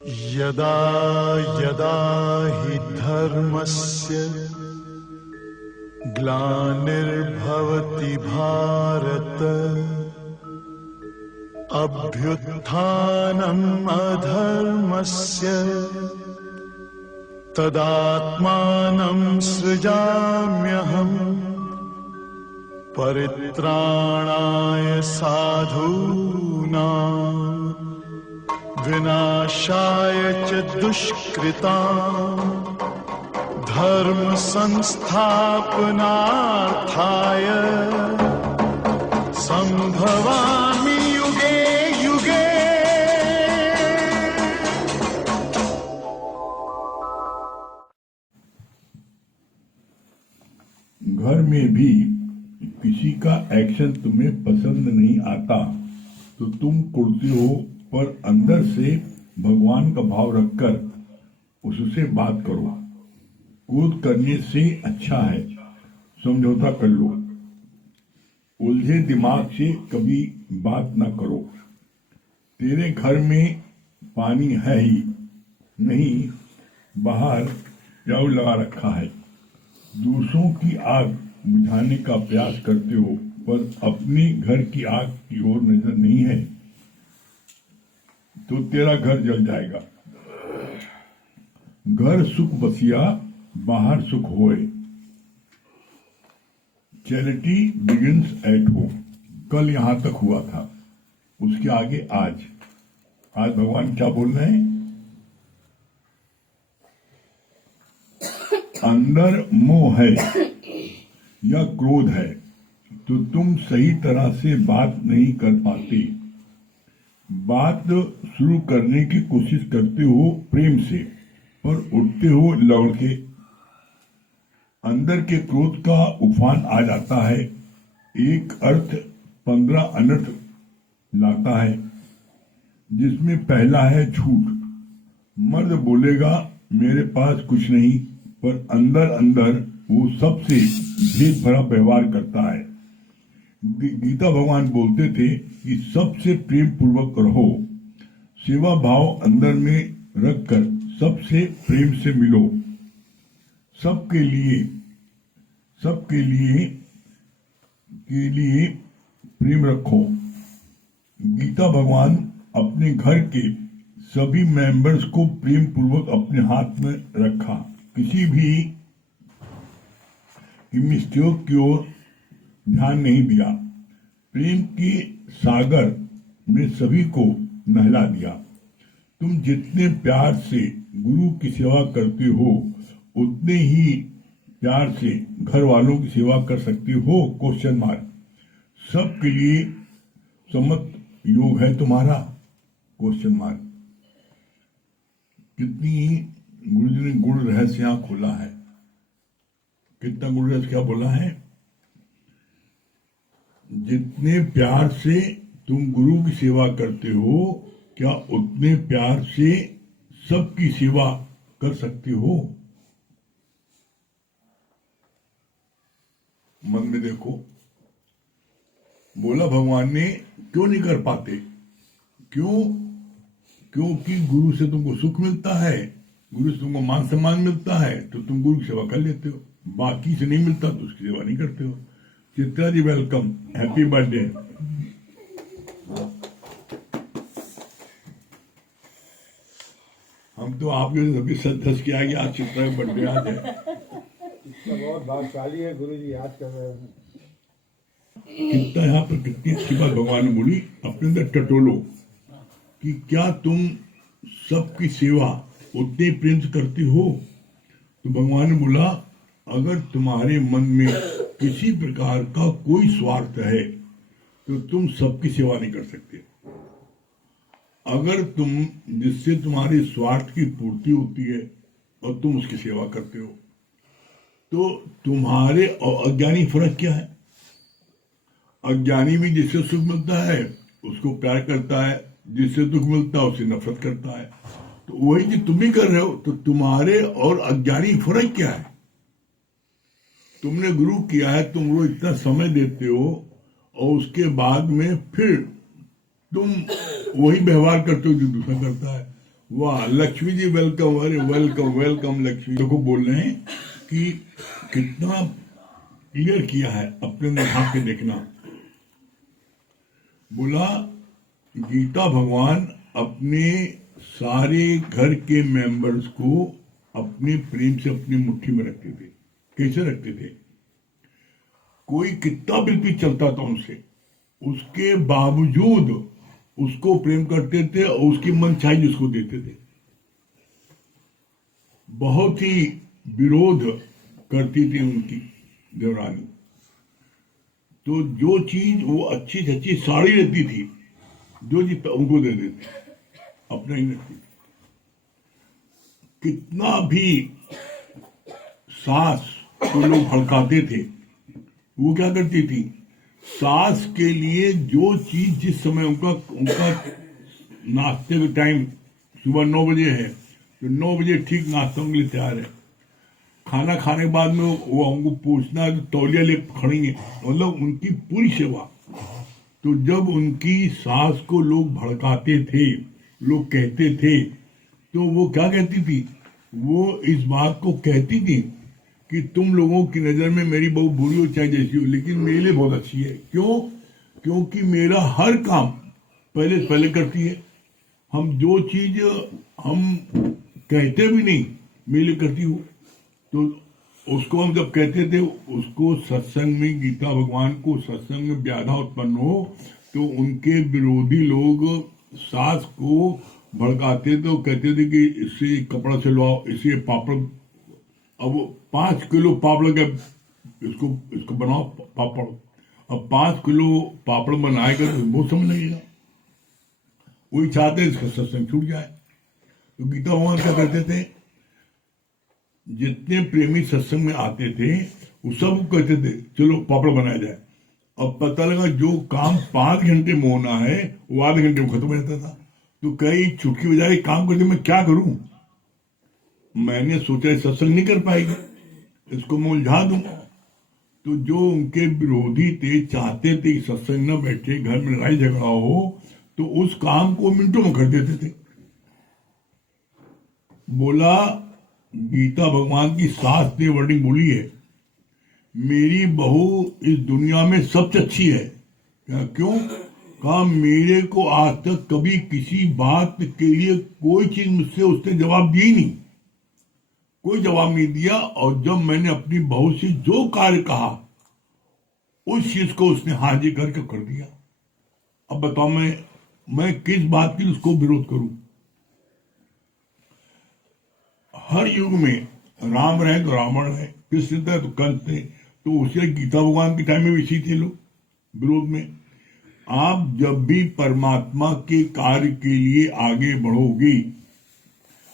यदा यदा हि धर्मस्य ग्लानिर्भवति भारत अभ्युत्थानम् अधर्मस्य तदात्मानं सृजाम्यहम् परित्राणाय साधूनां विनाशाय च दुष्कृतां धर्म संस्थापनार्थाय संभवामि युगे युगे। घर में भी किसी का एक्शन तुम्हें पसंद नहीं आता तो तुम कुड़ते हो, पर अंदर से भगवान का भाव रखकर उससे बात करो। क्रोध करने से अच्छा है समझौता कर लो। उलझे दिमाग से कभी बात ना करो। तेरे घर में पानी है ही नहीं, बाहर जाऊ लगा रखा है। दूसरों की आग बुझाने का प्रयास करते हो, पर अपने घर की आग की ओर नजर नहीं है तो तेरा घर जल जाएगा। घर सुख बसिया बाहर सुख होए। Charity begins at home. कल यहां तक हुआ था, उसके आगे आज भगवान क्या बोल रहे हैं? अंदर मोह है या क्रोध है तो तुम सही तरह से बात नहीं कर पाते। बात शुरू करने की कोशिश करते हो प्रेम से, पर उठते हो लौट के। अंदर के क्रोध का उफान आ जाता है। एक अर्थ 15 अनर्थ लाता है, जिसमें पहला है झूठ। मर्द बोलेगा मेरे पास कुछ नहीं, पर अंदर अंदर वो सबसे भेद भरा व्यवहार करता है। गीता भगवान बोलते थे कि सबसे प्रेम पूर्वक रहो। सेवा भाव अंदर में रखकर सबसे प्रेम से मिलो। सबके लिए प्रेम रखो। गीता भगवान अपने घर के सभी मेंबर्स को प्रेम पूर्वक अपने हाथ में रखा। किसी भी मिस्टेक की ओर ध्यान नहीं दिया। प्रेम के सागर में सभी को नहला दिया। तुम जितने प्यार से गुरु की सेवा करते हो, उतने ही प्यार से घर वालों की सेवा कर सकते हो। Question mark. सबके लिए सम्मत योग है तुम्हारा? Question mark. कितनी गुरुजी ने गुण रहस्य यहां खोला है। कितना गुण रहस्य क्या बोला है? जितने प्यार से तुम गुरु की सेवा करते हो, क्या उतने प्यार से सबकी सेवा कर सकते हो? मन में देखो। बोला भगवान ने क्यों नहीं कर पाते? क्योंकि गुरु से तुमको सुख मिलता है, गुरु से तुमको मान सम्मान मिलता है, तो तुम गुरु की सेवा कर लेते हो। बाकी से नहीं मिलता तो उसकी सेवा नहीं करते हो। Chitra ji welcome, happy birthday. हम तो आपके सभी सदस्य किया कि आज चित्रा का बर्थडे आज है। बहुत भाग्यशाली है गुरु जी याद कर रहे हैं। कितना यहाँ पर कितनी अच्छी बात भगवान ने बोली। अपने अंदर टटोलो कि क्या तुम सबकी सेवा उतने प्रेम से करते हो? तो भगवान ने बोला अगर तुम्हारे मन में किसी प्रकार का कोई स्वार्थ है तो तुम सबकी सेवा नहीं कर सकते। अगर तुम जिससे तुम्हारे स्वार्थ की पूर्ति होती है और तुम उसकी सेवा करते हो, तो तुम्हारे और अज्ञानी फर्क क्या है? अज्ञानी भी जिससे सुख मिलता है उसको प्यार करता है, जिससे दुख मिलता है उससे नफरत करता है। तो वही जो तुम ही कर रहे हो, तो तुम्हारे और अज्ञानी फर्क क्या है? तुमने गुरु किया है, तुम रोज इतना समय देते हो और उसके बाद में फिर तुम वही व्यवहार करते हो जो दूसरा करता है। वाह लक्ष्मी जी वेलकम, अरे वेलकम वेलकम लक्ष्मी। देखो बोल रहे हैं कि कितना क्लियर किया है, अपने अंदर झांक के देखना। बोला गीता भगवान अपने सारे घर के मेंबर्स को अपने प्रेम से अपनी मुट्ठी में रखते थे। कैसे रखते थे? कोई कितना भी चलता था उनसे, उसके बावजूद उसको प्रेम करते थे और उसकी मनचाही उसको देते थे। बहुत ही विरोध करती थी उनकी देवरानी। तो जो चीज वो अच्छी से अच्छी साड़ी रहती थी, जो चीज उनको दे देते, अपना ही रखती थी। कितना भी सास को लोग भड़काते थे, वो क्या करती थी? सास के लिए जो चीज जिस समय उनका उनका नाश्ते का टाइम सुबह 9 बजे है, तो 9 बजे ठीक नाश्ता के लिए तैयार है। खाना खाने के बाद में वो हमको पूछना है, तौलिया ले खड़ी है, मतलब उनकी पूरी सेवा। तो जब उनकी सास को लोग भड़काते थे, लोग कहते थे, तो वो क्या कहती थी? वो इस बात को कहती थी कि तुम लोगों की नजर में मेरी बहू बुरी हो चाहे जैसी हो, लेकिन मेरे लिए बहुत अच्छी है। क्यों? क्योंकि मेरा हर काम पहले करती है। हम जो चीज हम कहते भी नहीं, मेरे लिए करती हो। तो उसको हम जब कहते थे, उसको सत्संग में, गीता भगवान को सत्संग में व्याधा उत्पन्न हो, तो उनके विरोधी लोग सास को भड़काते थे, कहते थे कि इससे कपड़ा सिलवाओ, इससे पापड़, अब 5 किलो पापड़ का इसको बनाओ पापड़। अब 5 किलो पापड़ बनाएगा तो बहुत समय लगेगा। वही चाहते इसका सत्संग छूट जाए। तो गीता भगवान क्या करते थे? जितने प्रेमी सत्संग में आते थे, वो सब कहते थे चलो पापड़ बनाया जाए। अब पता लगा जो काम 5 घंटे में होना है, वो आधे घंटे में खत्म हो जाता था। तो कई चुटकी बजाय काम करते, मैं क्या करूं? मैंने सोचा सत्संग नहीं कर पाएगी, इसको मैं उलझा दूं। तो जो उनके विरोधी थे, चाहते थे कि सत्संग न बैठे, घर में लड़ाई झगड़ा हो, तो उस काम को मिनटों में कर देते थे। बोला गीता भगवान की सास ने वर्डिंग बोली है, मेरी बहू इस दुनिया में सबसे अच्छी है। क्या? क्यों? कहा मेरे को आज तक कभी किसी बात के लिए कोई चीज मुझसे उसने जवाब दिया ही नहीं, कोई जवाब नहीं दिया। और जब मैंने अपनी बहू से जो कार्य कहा, उस चीज को उसने हाजिर करके कर दिया। अब बताओ मैं किस बात के लिए उसको विरोध करूं? हर युग में राम रहे तो रावण है, कृष्ण थे तो कंस थे, तो उसे गीता भगवान के टाइम में भी इसी थे लोग विरोध में। आप जब भी परमात्मा के कार्य के लिए आगे बढ़ोगे,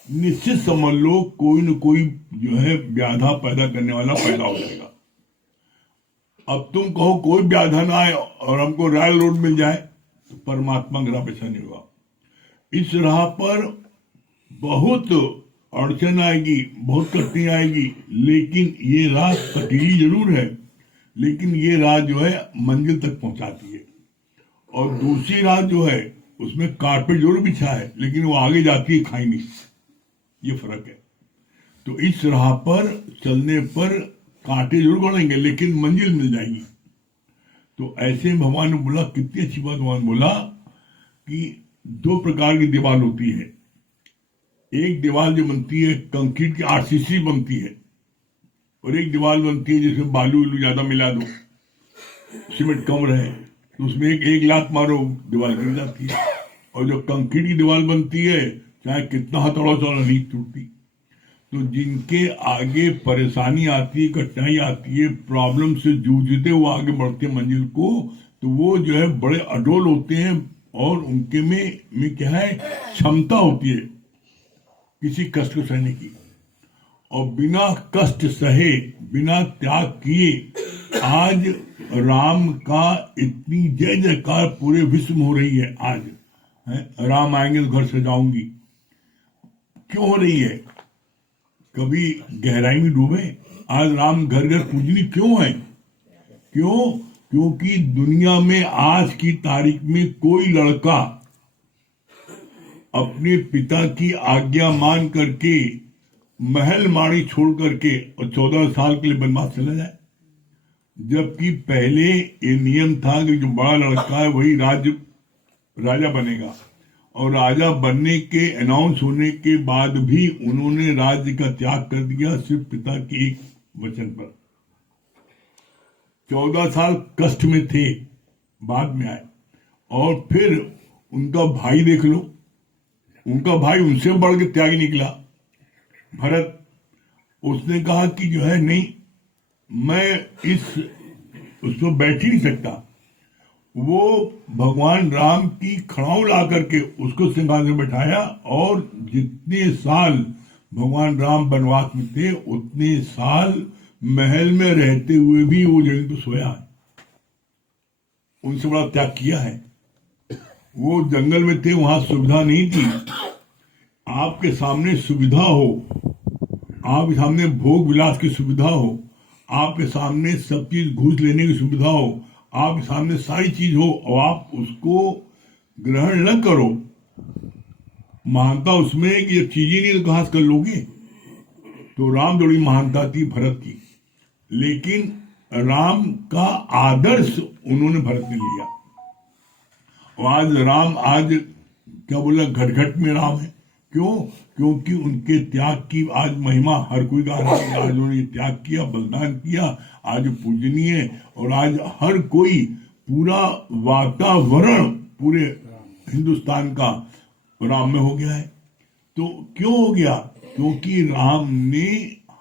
निश्चित समझ लो कोई न कोई जो है व्याधा पैदा करने वाला पैदा हो जाएगा। अब तुम कहो कोई व्याधा ना आए और हमको रॉयल रोड मिल जाए, तो परमात्मा का राह ऐसा नहीं होगा। इस राह पर बहुत अड़चन आएगी, बहुत कठिनाई आएगी, लेकिन ये राह कटीली जरूर है, लेकिन ये राह जो है मंजिल तक पहुंचाती है। और दूसरी राह जो है उसमें कारपेट जरूर बिछा है, लेकिन वो आगे जाती है खाई में। ये फर्क है। तो इस राह पर चलने पर कांटे जरूर गड़ेंगे, लेकिन मंजिल मिल जाएगी। तो ऐसे भगवान ने बोला, कितनी अच्छी बात भगवान बोला कि 2 प्रकार की दीवार होती है। एक दीवार जो बनती है कंक्रीट की आरसीसी बनती है, और एक दीवार बनती है जिसमें बालू उलू ज्यादा मिला दो, सीमेंट कम रहे, तो उसमें एक लात मारो दीवार गिर जाती है। और जो कंक्रीट की दीवार बनती है, चाहे कितना हथौड़ा चलो नहीं टूटती। तो जिनके आगे परेशानी आती है, कठिनाई आती है, प्रॉब्लम से जूझते वो आगे बढ़ते मंजिल को, तो वो जो है बड़े अडोल होते हैं, और उनके में क्या है, क्षमता होती है किसी कष्ट को सहने की। और बिना कष्ट सहे, बिना त्याग किए आज राम का इतनी जय जयकार पूरे विश्व में हो रही है। आज है राम आएंगे तो घर सजाऊंगी, क्यों हो रही है? कभी गहराई में डूबे। आज राम घर घर पूजनी क्यों है? क्यों? क्योंकि दुनिया में आज की तारीख में कोई लड़का अपने पिता की आज्ञा मान करके महल माड़ी छोड़ करके और 14 साल के लिए बनवास चला जाए, जबकि पहले ये नियम था कि जो बड़ा लड़का है वही राजा बनेगा, और राजा बनने के अनाउंस होने के बाद भी उन्होंने राज्य का त्याग कर दिया सिर्फ पिता के एक वचन पर। 14 साल कष्ट में थे, बाद में आए। और फिर उनका भाई देख लो, उनका भाई उनसे बढ़ के त्यागी निकला, भरत। उसने कहा कि जो है नहीं, मैं उसको बैठ ही नहीं सकता। वो भगवान राम की खड़ाऊ ला करके उसको सिंहासन में बैठाया, और जितने साल भगवान राम वनवास में थे उतने साल महल में रहते हुए भी वो जमीन पर सोया है। उनसे बड़ा त्याग किया है। वो जंगल में थे, वहां सुविधा नहीं थी। आपके सामने सुविधा हो, आपके सामने भोग विलास की सुविधा हो, आपके सामने सब चीज घूस लेने की सुविधा हो, आपके सामने सारी चीज हो, और आप उसको ग्रहण न करो। महानता उसमें कि जब चीज ही नहीं तो कहां से कर लोगे। तो राम जोड़ी महानता थी भरत की, लेकिन राम का आदर्श उन्होंने भरत ने लिया। और आज क्या बोला, घट घट में राम है। क्यों? क्योंकि उनके त्याग की आज महिमा हर कोई गा रहा है। आज उन्होंने त्याग किया, बलिदान किया, आज पूजनीय। और आज हर कोई, पूरा वातावरण पूरे हिंदुस्तान का राम में हो गया है। तो क्यों हो गया? क्योंकि राम ने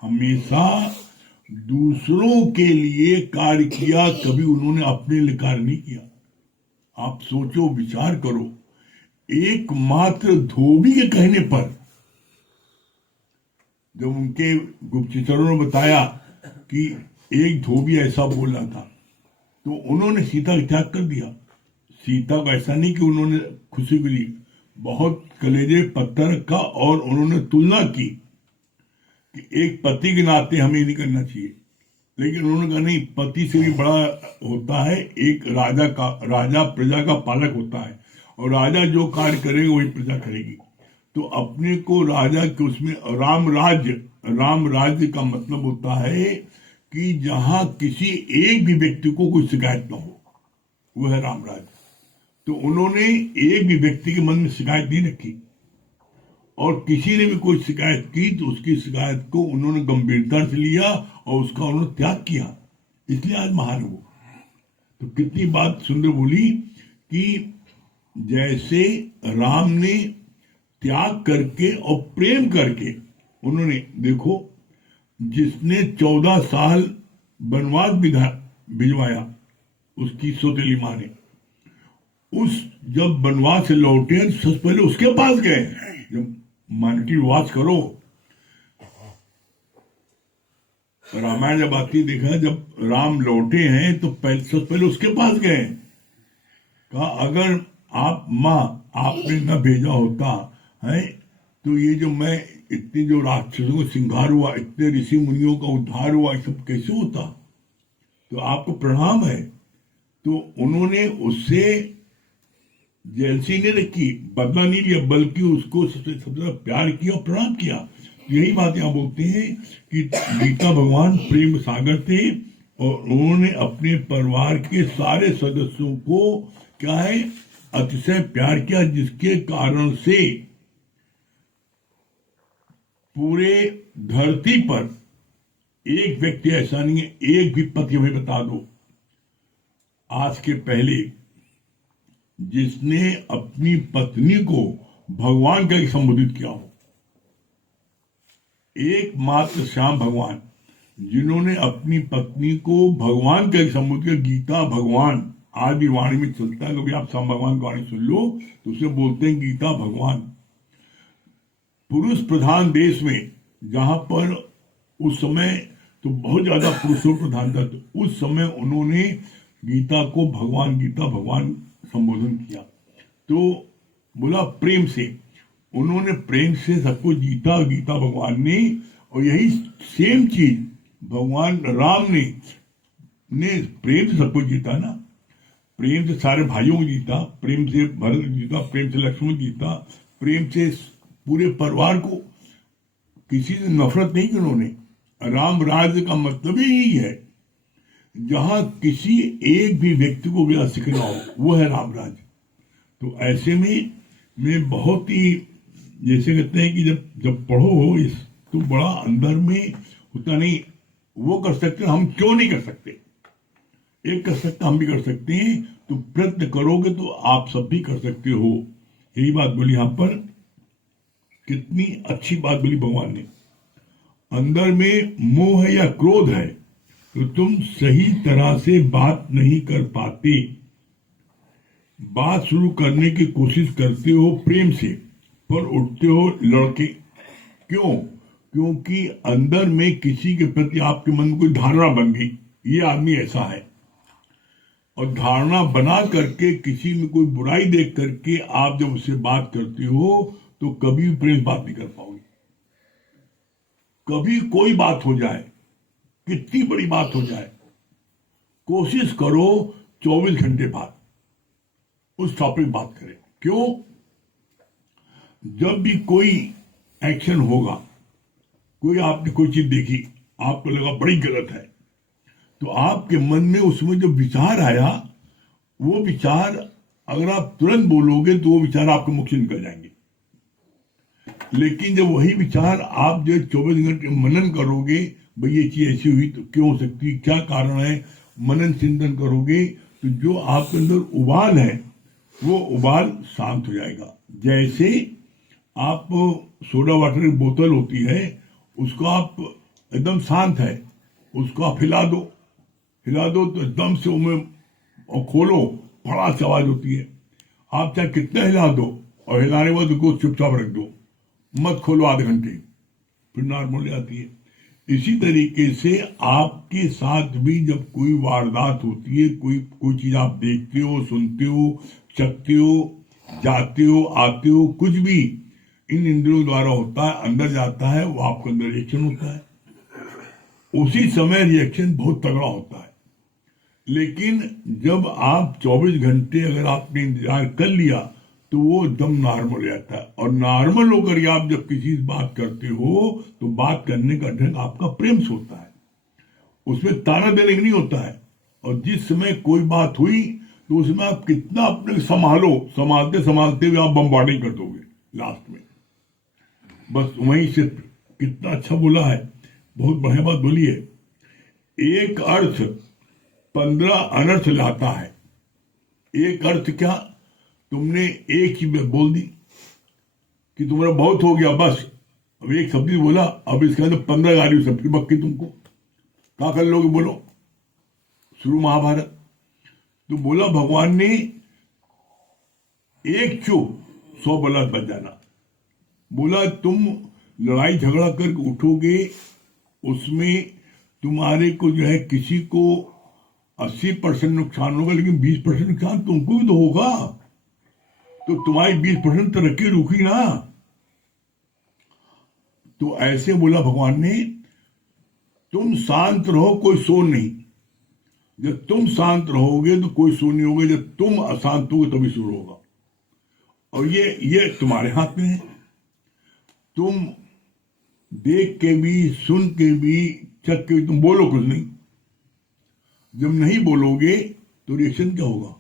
हमेशा दूसरों के लिए कार्य किया, कभी उन्होंने अपने लिए कार्य नहीं किया। आप सोचो, विचार करो, एकमात्र धोबी के कहने पर जब उनके गुप्तचरों ने बताया कि एक धोबी ऐसा बोल रहा था, तो उन्होंने सीता का त्याग कर दिया। सीता को ऐसा नहीं कि उन्होंने खुशी के लिए, बहुत कलेजे पत्थर का, और उन्होंने तुलना की कि एक पति के नाते हमें नहीं करना चाहिए। लेकिन उन्होंने कहा नहीं, पति से भी बड़ा होता है एक राजा प्रजा का पालक होता है, और राजा जो कार्य करेगा वही प्रजा करेगी। तो अपने को राजा के उसमें राम राज्य का मतलब होता है कि जहां किसी एक भी व्यक्ति को कोई शिकायत ना हो, वो है राम राज्य। तो उन्होंने एक भी व्यक्ति के मन में शिकायत नहीं रखी, और किसी ने भी कोई शिकायत की तो उसकी शिकायत को उन्होंने गंभीरता से लिया और उसका उन्होंने त्याग किया। इसलिए आज महान है वो। तो कितनी बात सुंदर बोली कि जैसे राम ने त्याग करके और प्रेम करके, उन्होंने देखो, जिसने 14 साल वनवास भिजवाया उसकी सौतेली माँ ने, जब वनवास से लौटे सबसे पहले उसके पास गए। जब मानकी वास करो, रामायण जब आती देखा, जब राम लौटे हैं तो सबसे पहले उसके पास गए। कहा अगर आप माँ आपने न भेजा होता है तो ये जो मैं इतने जो राक्षसों को सिंगार हुआ, इतने ऋषि मुनियों का उद्धार हुआ, सब कैसे होता? तो आपको प्रणाम है। तो उन्होंने उससे जेलसी नहीं रखी, बदला नहीं लिया, बल्कि उसको सबसे ज्यादा प्यार किया और प्रणाम किया। यही बात यहाँ बोलते हैं कि गीता भगवान प्रेम सागर थे, और उन्होंने अपने परिवार के सारे सदस्यों को क्या है, अतिशय प्यार किया, जिसके कारण से पूरे धरती पर एक व्यक्ति ऐसा नहीं है, एक भी पति, हमें बता दो आज के पहले, जिसने अपनी पत्नी को भगवान का संबोधित किया हो। एकमात्र श्याम भगवान जिन्होंने अपनी पत्नी को भगवान का संबोधित किया। गीता भगवान आज भी वाणी में चलता है, कभी आप श्याम भगवान की वाणी सुन लो तो उसे बोलते हैं गीता भगवान। पुरुष प्रधान देश में, जहां पर उस समय तो बहुत ज्यादा पुरुषों प्रधान था, तो उस समय उन्होंने गीता को गीता भगवान संबोधन किया। तो बोला प्रेम से, उन्होंने प्रेम से सबको जीता गीता भगवान ने। और यही सेम चीज भगवान राम ने प्रेम से सबको जीता ना, प्रेम से सारे भाइयों को जीता, प्रेम से भरत जीता, प्रेम से लक्ष्मण जीता, प्रेम से पूरे परिवार को, किसी से नफरत नहीं की उन्होंने। राम राज्य का मतलब ही यही है, जहां किसी एक भी व्यक्ति को भी सिखना हो, वो है राम राज्य। तो ऐसे में मैं बहुत ही, जैसे कहते हैं कि जब पढ़ो इस, तो बड़ा अंदर में होता नहीं, वो कर सकते हम क्यों नहीं कर सकते, एक कर सकता हम भी कर सकते हैं, तो प्रयत्न करोगे तो आप सब भी कर सकते हो। यही बात बोली यहां पर, कितनी अच्छी बात बोली भगवान ने। अंदर में मोह या क्रोध है तो तुम सही तरह से बात नहीं कर पाते, बात शुरू करने की कोशिश करते हो प्रेम से, पर उठते हो लड़के। क्यों? क्योंकि अंदर में किसी के प्रति आपके मन में कोई धारणा बन गई, ये आदमी ऐसा है, और धारणा बना करके किसी में कोई बुराई देख करके आप जब उससे बात करते हो तो कभी भी प्रेम बात नहीं कर पाओगे। कभी कोई बात हो जाए, कितनी बड़ी बात हो जाए, कोशिश करो 24 घंटे बाद उस टॉपिक बात करें। क्यों? जब भी कोई एक्शन होगा, कोई आपने कोई चीज देखी, आपको लगा बड़ी गलत है, तो आपके मन में उसमें जो विचार आया, वो विचार अगर आप तुरंत बोलोगे तो वो विचार आपके मुख से निकल जाएंगे। लेकिन जब वही विचार आप जो 24 घंटे मनन करोगे, भाई ये चीज ऐसी हुई तो क्यों हो सकती, क्या कारण है, मनन चिंतन करोगे, तो जो आपके अंदर उबाल है वो उबाल शांत हो जाएगा। जैसे आप सोडा वाटर की बोतल होती है, उसको आप एकदम शांत है, उसको आप हिला दो तो एकदम से और खोलो, फड़ास से आवाज होती है। आप चाहे कितना हिला दो, और हिलाने के बाद उसको चुपचाप रख दो, मत खोलो आधे घंटे, फिर नॉर्मल आती है। इसी तरीके से आपके साथ भी जब कोई वारदात होती है, कोई चीज आप देखते हो, सुनते हो, चखते हो, जाते हो, आते हो, कुछ भी इन इंद्रियों द्वारा होता है, अंदर जाता है, वो आपके अंदर रिएक्शन होता है। उसी समय रिएक्शन बहुत तगड़ा होता है। लेकिन जब आप 24 घंटे अगर आपने इंतजार कर लिया तो वो एकदम नॉर्मल हो जाता है। और नॉर्मल होकर आप जब किसी से बात करते हो तो बात करने का ढंग आपका प्रेम से होता है, उसमें ताना देने नहीं होता है। और जिस समय कोई बात हुई तो उसमें आप कितना अपने संभालते संभालते हुए आप बम्बार्डिंग कर दोगे लास्ट में। बस वहीं से कितना अच्छा बोला है, बहुत बढ़िया बात बोली है। एक अर्थ 15 अनर्थ लाता है। एक अर्थ क्या, तुमने एक ही बोल दी कि तुम्हारा बहुत हो गया, बस अब एक शब्द बोला, अब इसके अंदर 15 गाली सब बक्की, तुमको क्या कर लोगे बोलो। शुरू महाभारत तो बोला भगवान ने, एक चुप 100 बलात् बच जाना। बोला तुम लड़ाई झगड़ा करके उठोगे, उसमें तुम्हारे को जो है किसी को 80% नुकसान होगा, लेकिन 20% नुकसान तुमको भी तो होगा, तो तुम्हारी 20% तरक्की रुकी ना। तो ऐसे बोला भगवान ने, तुम शांत रहो, कोई सो नहीं। जब तुम शांत रहोगे तो कोई सो नहीं होगा, जब तुम अशांत होगे तभी शुरू होगा। और ये तुम्हारे हाथ में है। तुम देख के भी, सुन के भी, चख के भी तुम बोलो कुछ नहीं। जब नहीं बोलोगे तो रिएक्शन क्या होगा,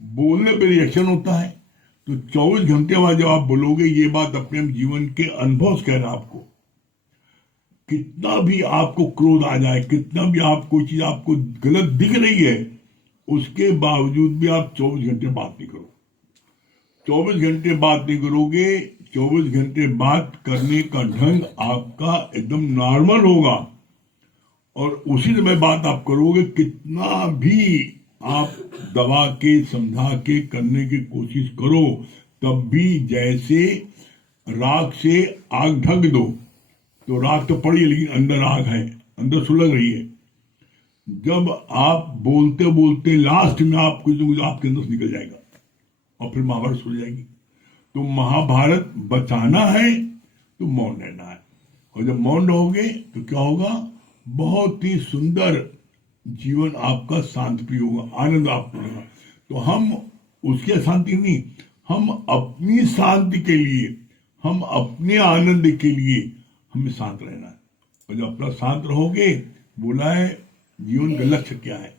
बोलने पे रिएक्शन होता है। तो 24 घंटे बाद जब आप बोलोगे, ये बात अपने जीवन के अनुभव से कह रहा आपको, कितना भी आपको क्रोध आ जाए, कितना भी आप कोई चीज आपको गलत दिख रही है, उसके बावजूद भी आप 24 घंटे बात नहीं करो। 24 घंटे बात नहीं करोगे, 24 घंटे बात करने का ढंग आपका एकदम नॉर्मल होगा, और उसी समय बात आप करोगे। कितना भी आप दबा के समझा के करने की कोशिश करो, तब भी जैसे राख से आग ढक दो, तो राख तो पड़ी है लेकिन अंदर आग है, अंदर सुलग रही है। जब आप बोलते बोलते लास्ट में आप कुछ आपके अंदर से निकल जाएगा और फिर महाभारत हो जाएगी। तो महाभारत बचाना है तो मौन रहना है, और जब मौन रहोगे तो क्या होगा, बहुत ही सुंदर जीवन आपका शांत प्रिय होगा, आनंद आपको होगा। तो हम उसके शांति नहीं, हम अपनी शांति के लिए, हम अपने आनंद के लिए हमें शांत रहना है। और जब अपना शांत रहोगे, बोला है जीवन का लक्ष्य क्या है,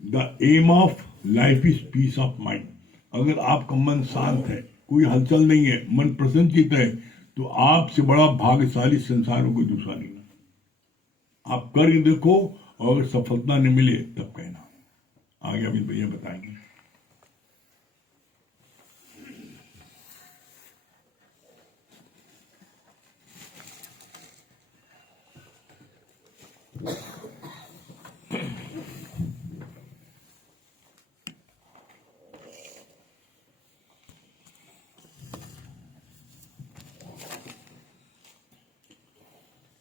the aim of life is peace of mind. अगर आपका मन शांत है, कोई हलचल नहीं है, मन प्रसन्नचित्त है, तो आपसे बड़ा भाग्यशाली संसार में कोई दूसरा नहीं है। आप कर देखो, और अगर सफलता नहीं मिले तब कहना। आगे अभी भैया बताएंगे।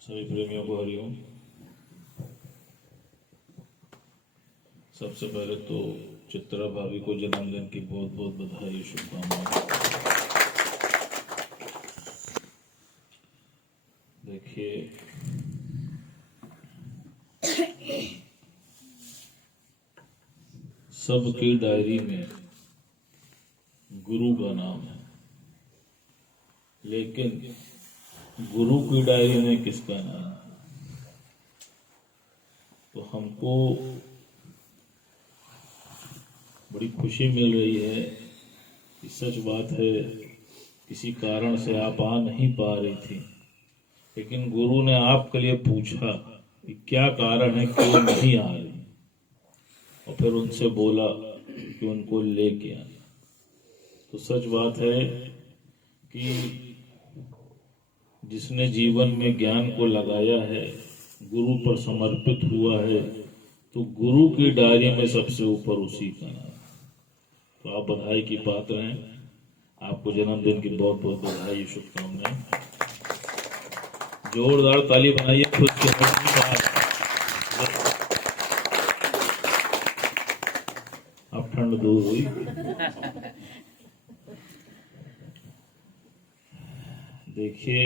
सभी प्रेमियों को हरिओम। सबसे पहले तो चित्रा भाभी को जन्मदिन की बहुत बहुत बधाई, शुभकामनाएं। देखिए, सबकी डायरी में गुरु का नाम है, लेकिन गुरु की डायरी में किसका नाम है? तो हमको बड़ी खुशी मिल रही है कि सच बात है, किसी कारण से आप आ नहीं पा रही थी, लेकिन गुरु ने आपके लिए पूछा कि क्या कारण है, क्यों नहीं आ रही, और फिर उनसे बोला कि उनको लेके आना। तो सच बात है कि जिसने जीवन में ज्ञान को लगाया है, गुरु पर समर्पित हुआ है, तो गुरु की डायरी में सबसे ऊपर उसी का नाम। तो आप बधाई की पात्र हैं। आपको जन्मदिन की बहुत बहुत बधाई, शुभकामनाएं। जोरदार ताली बनाइए खुद के साथ। अब ठंड दूर हुई। देखिए,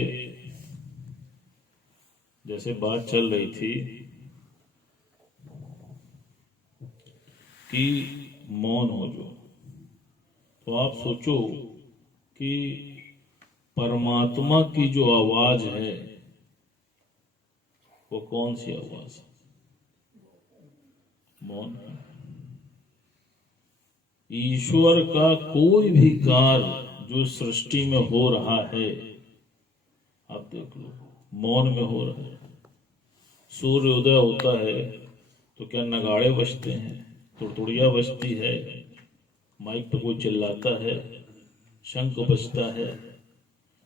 जैसे बात चल रही थी कि मौन हो जो, तो आप सोचो कि परमात्मा की जो आवाज है वो कौन सी आवाज है? मौन। ईश्वर का कोई भी कार्य जो सृष्टि में हो रहा है, आप देख लो, मौन में हो रहा है। सूर्य उदय होता है तो क्या नगाड़े बजते हैं, तुड़तुड़िया बजती है, माइक पे कोई चिल्लाता है, शंख बजता है,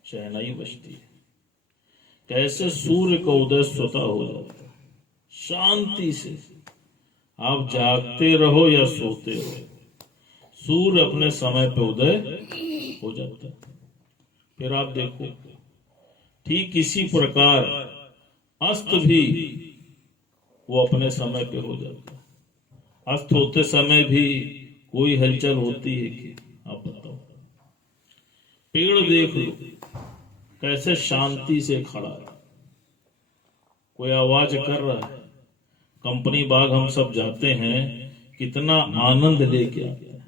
शहनाई बजती है। कैसे सूर्य का उदय स्वतः हो जाता है, शांति से। आप जागते रहो या सोते रहो, सूर्य अपने समय पे उदय हो जाता है। फिर आप देखो, ठीक इसी प्रकार अस्त भी वो अपने समय पे हो जाता है। अस्त होते समय भी कोई हलचल होती है कि? आप बताओ। पेड़ देख लो कैसे शांति से खड़ा है, कोई आवाज कर रहा है। कंपनी बाग हम सब जाते हैं, कितना आनंद लेके आते हैं।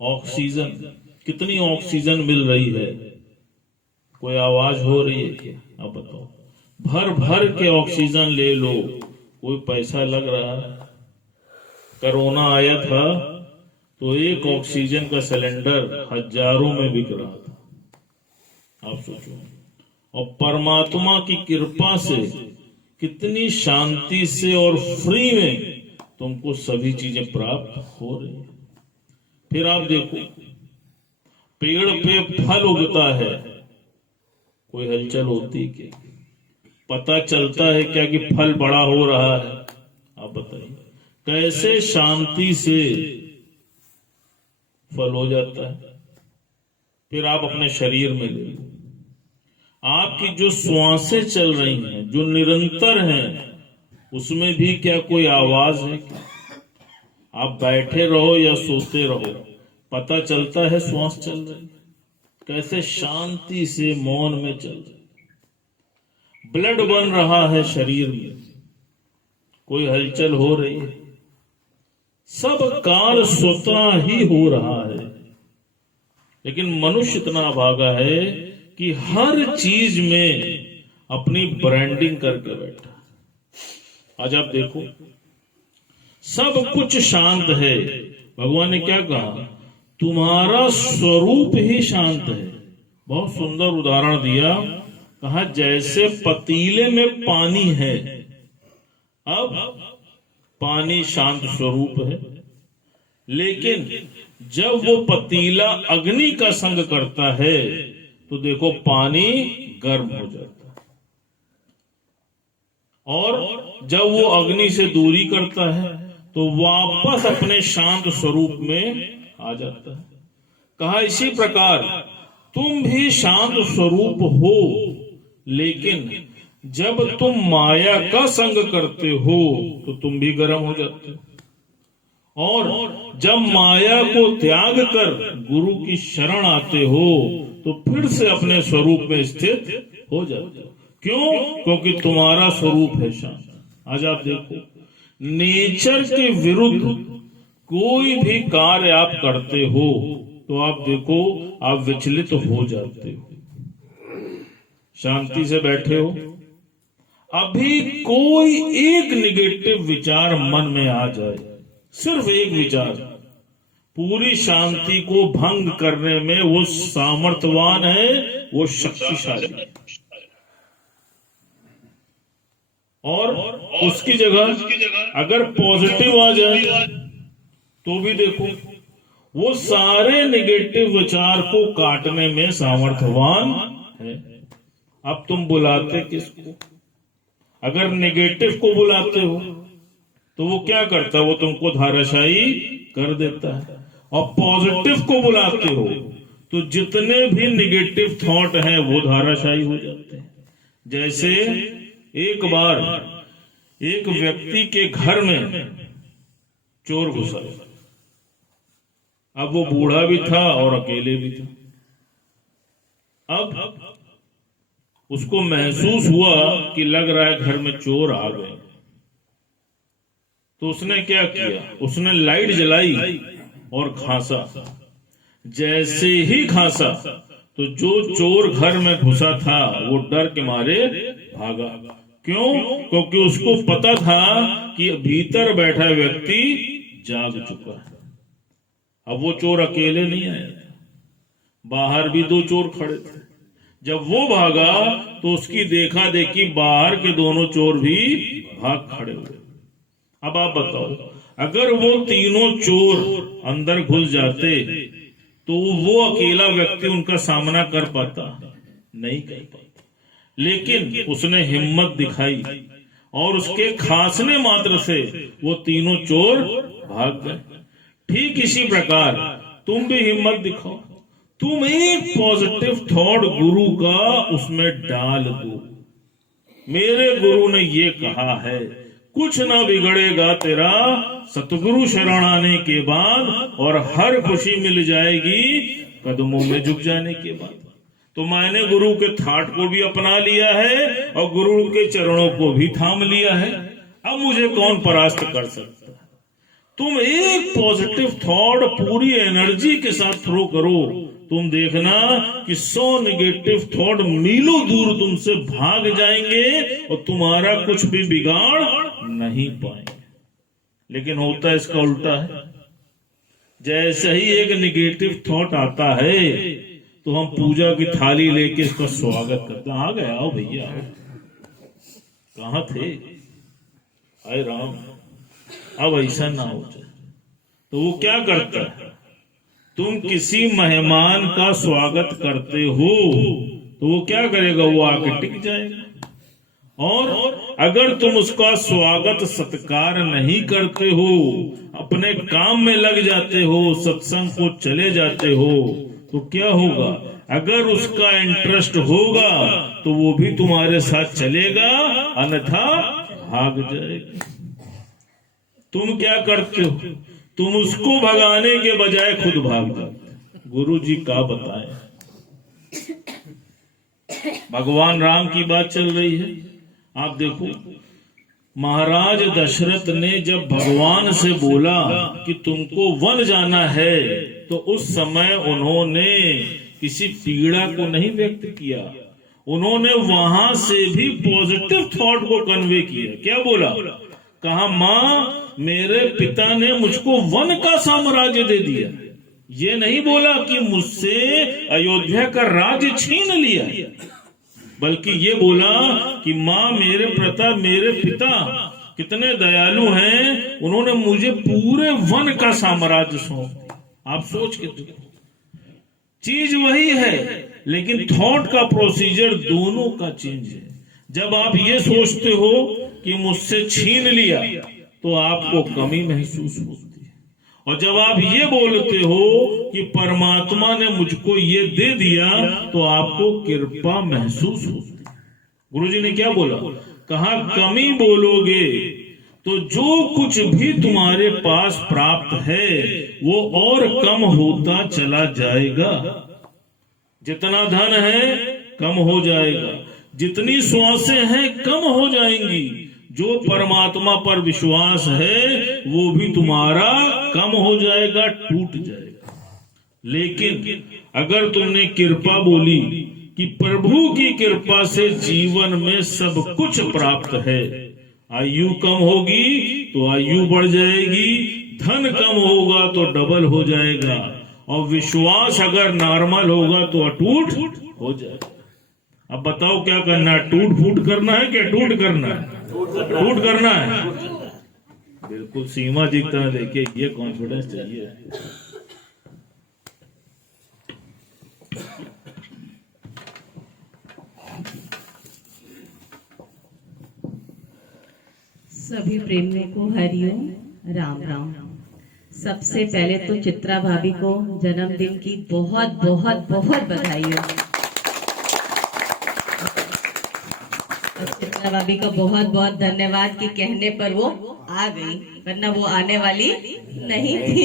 ऑक्सीजन, कितनी ऑक्सीजन मिल रही है, कोई आवाज हो रही है क्या? आप बताओ। भर भर के ऑक्सीजन ले लो, कोई पैसा लग रहा है? कोरोना आया था तो एक ऑक्सीजन का सिलेंडर हजारों में बिक रहा था। आप सोचो। और परमात्मा की कृपा से कितनी शांति से और फ्री में तुमको सभी चीजें प्राप्त हो रही है। फिर आप देखो, पेड़ पे फल उगता है, कोई हलचल होती है क्या? पता चलता है क्या कि फल बड़ा हो रहा है? आप बताइए। कैसे शांति से फल हो जाता है। फिर आप अपने शरीर में ले लो, आपकी जो श्वासें चल रही हैं, जो निरंतर हैं, उसमें भी क्या कोई आवाज है क्या? आप बैठे रहो या सोते रहो, पता चलता है श्वास चल रही है। कैसे शांति से मौन में चल रही। ब्लड बन रहा है शरीर में, कोई हलचल हो रही है। सब कार्य स्वतः ही हो रहा है। लेकिन मनुष्य इतना अभागा है कि हर चीज में अपनी ब्रांडिंग करके बैठा। आज आप देखो, सब कुछ शांत है। भगवान ने क्या कहा? तुम्हारा स्वरूप ही शांत है। बहुत सुंदर उदाहरण दिया। कहा जैसे पतीले में पानी है, अब पानी शांत स्वरूप है, लेकिन जब वो पतीला अग्नि का संग करता है तो देखो पानी गर्म हो जाता है, और जब वो अग्नि से दूरी करता है तो वापस अपने शांत स्वरूप में आ जाता है। कहा इसी प्रकार तुम भी शांत स्वरूप हो, लेकिन जब तुम माया का संग करते हो तो तुम भी गर्म हो जाते हो, और जब माया को त्याग कर गुरु की शरण आते हो तो फिर से अपने स्वरूप में स्थित हो जाते हो। क्यों? क्योंकि तुम्हारा स्वरूप है शांत। आज आप देखो, नेचर के विरुद्ध कोई भी कार्य आप करते हो तो आप देखो आप विचलित हो जाते हो। शांति से बैठे हो, अभी कोई एक निगेटिव विचार मन में आ जाए, सिर्फ एक विचार, पूरी शांति को भंग करने में वो सामर्थ्यवान है, वो शक्तिशाली है। और उसकी जगह अगर पॉजिटिव आ जाए तो भी देखो वो सारे नेगेटिव विचार को काटने में सामर्थ्यवान है। अब तुम बुलाते किसको? अगर नेगेटिव को बुलाते हो तो वो क्या करता है? वो तुमको धाराशायी कर देता है। और पॉजिटिव को बुलाते हो तो जितने भी नेगेटिव थॉट हैं वो धाराशायी हो जाते हैं। जैसे एक बार एक व्यक्ति के घर में चोर घुसा। अब वो बूढ़ा भी था और अकेले भी था। अब उसको महसूस हुआ कि लग रहा है घर में चोर आ गए। तो उसने क्या किया? उसने लाइट जलाई और खांसा। जैसे ही खांसा तो जो चोर घर में घुसा था वो डर के मारे भागा। क्यों? क्योंकि उसको पता था कि भीतर बैठा व्यक्ति जाग चुका है। अब वो चोर अकेले नहीं आया, बाहर भी दो चोर खड़े थे। जब वो भागा तो उसकी देखा देखी बाहर के दोनों चोर भी भाग खड़े हुए। अब आप बताओ, अगर वो तीनों चोर अंदर घुस जाते तो वो अकेला व्यक्ति उनका सामना कर पाता? नहीं कर पाता। लेकिन उसने हिम्मत दिखाई और उसके खांसने मात्र से वो तीनों चोर भाग गए। ठीक इसी प्रकार तुम भी हिम्मत दिखाओ, तुम एक पॉजिटिव थॉट गुरु का उसमें डाल दो। मेरे गुरु ने ये कहा है, कुछ ना बिगड़ेगा तेरा सतगुरु शरण आने के बाद, और हर खुशी मिल जाएगी कदमों में झुक जाने के बाद। तो मैंने गुरु के थाट को भी अपना लिया है और गुरु के चरणों को भी थाम लिया है। अब मुझे कौन परास्त कर सकता है? तुम एक पॉजिटिव थॉट पूरी एनर्जी के साथ थ्रो करो, तुम देखना कि 100 नेगेटिव थॉट मीलों दूर तुमसे भाग जाएंगे और तुम्हारा कुछ भी बिगाड़ नहीं पाएंगे। लेकिन होता इसका उल्टा है। जैसे ही एक नेगेटिव थॉट आता है तो हम पूजा की थाली लेके इसका स्वागत करते हैं। आ गए, आओ भैया आओ, कहाँ थे? हाय राम, अब ऐसा ना हो जाए। तो वो क्या करता है? तुम किसी मेहमान का स्वागत करते हो तो वो क्या करेगा? वो आके टिक जाएगा। और अगर तुम उसका स्वागत सत्कार नहीं करते हो, अपने काम में लग जाते हो, सत्संग को चले जाते हो, तो क्या होगा? अगर उसका इंटरेस्ट होगा तो वो भी तुम्हारे साथ चलेगा, अन्यथा भाग जाएगा। तुम क्या करते हो? तुम उसको भगाने के बजाय खुद भाग जाते। गुरु जी का बताएं। भगवान राम की बात चल रही है। आप देखो, महाराज दशरथ ने जब भगवान से बोला कि तुमको वन जाना है तो उस समय उन्होंने किसी पीड़ा को नहीं व्यक्त किया, उन्होंने वहां से भी पॉजिटिव थॉट को कन्वे किया। क्या बोला? कहा माँ मेरे पिता ने मुझको वन का साम्राज्य दे दिया। ये नहीं बोला कि मुझसे अयोध्या का राज्य छीन लिया, बल्कि ये बोला कि माँ मेरे पिता कितने दयालु हैं, उन्होंने मुझे पूरे वन का साम्राज्य सौंप दिया। आप सोच के देखो, चीज वही है लेकिन थॉट का प्रोसीजर दोनों का चेंज है। जब आप ये सोचते हो कि मुझसे छीन लिया तो आपको कमी महसूस होती है, और जब आप ये बोलते हो कि परमात्मा ने मुझको ये दे दिया तो आपको कृपा महसूस होती है। गुरुजी ने क्या बोला? कहा कमी बोलोगे तो जो कुछ भी तुम्हारे पास प्राप्त है वो और कम होता चला जाएगा। जितना धन है कम हो जाएगा, जितनी श्वासें हैं कम हो जाएंगी, जो परमात्मा पर विश्वास है वो भी तुम्हारा कम हो जाएगा, टूट जाएगा। लेकिन अगर तुमने कृपा बोली कि प्रभु की कृपा से जीवन में सब कुछ प्राप्त है, आयु कम होगी तो आयु बढ़ जाएगी, धन कम होगा तो डबल हो जाएगा, और विश्वास अगर नॉर्मल होगा तो अटूट हो जाएगा। अब बताओ क्या करना है? टूट फूट करना है क्या टूट करना है? टूट करना है। बिल्कुल सीमा जी की तरह देखिए, ये कॉन्फिडेंस चाहिए। सभी प्रेमियों को हरिओम, राम राम। सबसे पहले तो चित्रा भाभी को जन्मदिन की बहुत बहुत बहुत बधाई हो। चित्रा भाभी का बहुत बहुत धन्यवाद कि कहने पर वो आ गई, वरना वो आने वाली नहीं थी।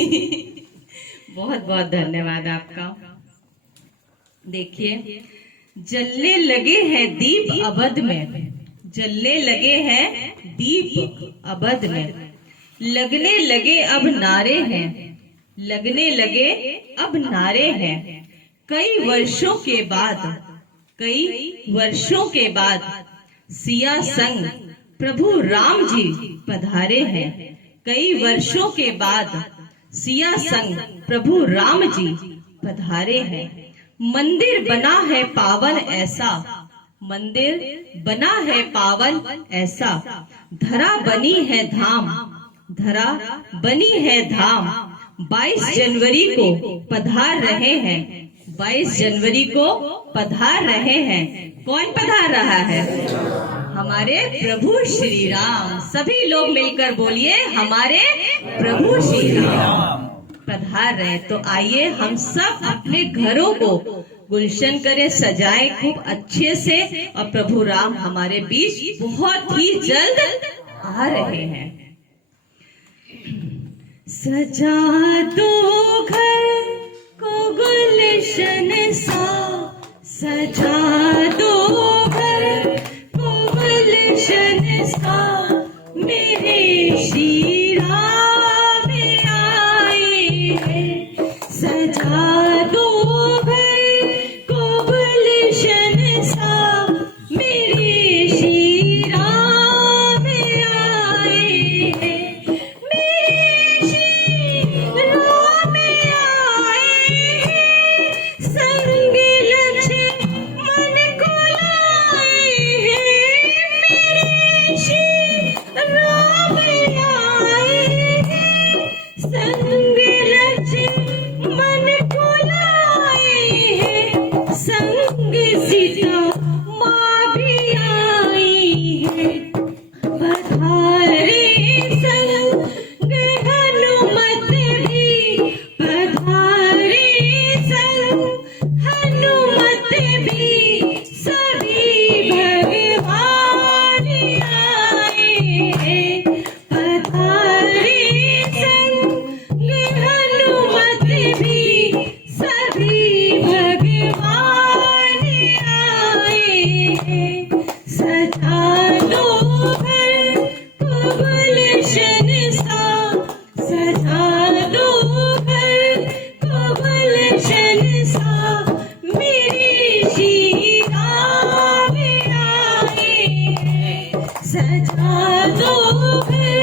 बहुत बहुत धन्यवाद आपका। देखिए, जलने लगे हैं दीप अवध में, जलने लगे हैं दीप अवध में, लगने लगे अब नारे हैं, लगने लगे अब नारे हैं। कई वर्षों के बाद सिया संग प्रभु राम जी पधारे हैं। कई वर्षों के बाद सिया संग प्रभु राम जी पधारे हैं। मंदिर बना है पावन ऐसा, मंदिर बना है पावन ऐसा, धरा बनी है धाम, धरा बनी है धाम। 22 जनवरी को पधार रहे हैं, 22 जनवरी को पधार रहे हैं। कौन पधार रहा है? हमारे प्रभु श्री राम। सभी लोग मिलकर बोलिए, हमारे प्रभु श्री राम पधार रहे। तो आइए हम सब अपने घरों को गुलशन करें, सजाएं खूब अच्छे से, और प्रभु राम हमारे बीच बहुत ही जल्द आ रहे हैं। सजा दो घर को गुलशन सा, सजा दो घर को गुलशन सा, मेरे श्री राम आए हैं। सजा दो घर को गुलशन सा, मेरे श्री राम आए हैं। मेरे श्री राम आए हैं, संग लक्ष्मण को लाए हैं। मेरे श्री राम आए हैं, संग लक्ष्मण को लाए हैं। संग सीता माँ भी आई है, पधारे संग हनुमत भी, पधारे संग हनुमत भी। सभी भगवान आए हैं, पधारे संग हनुमत भी। सभी भगवान आए हैं। सजा लो घर को गुलशन सा, सजा लो घर को सजा दो घर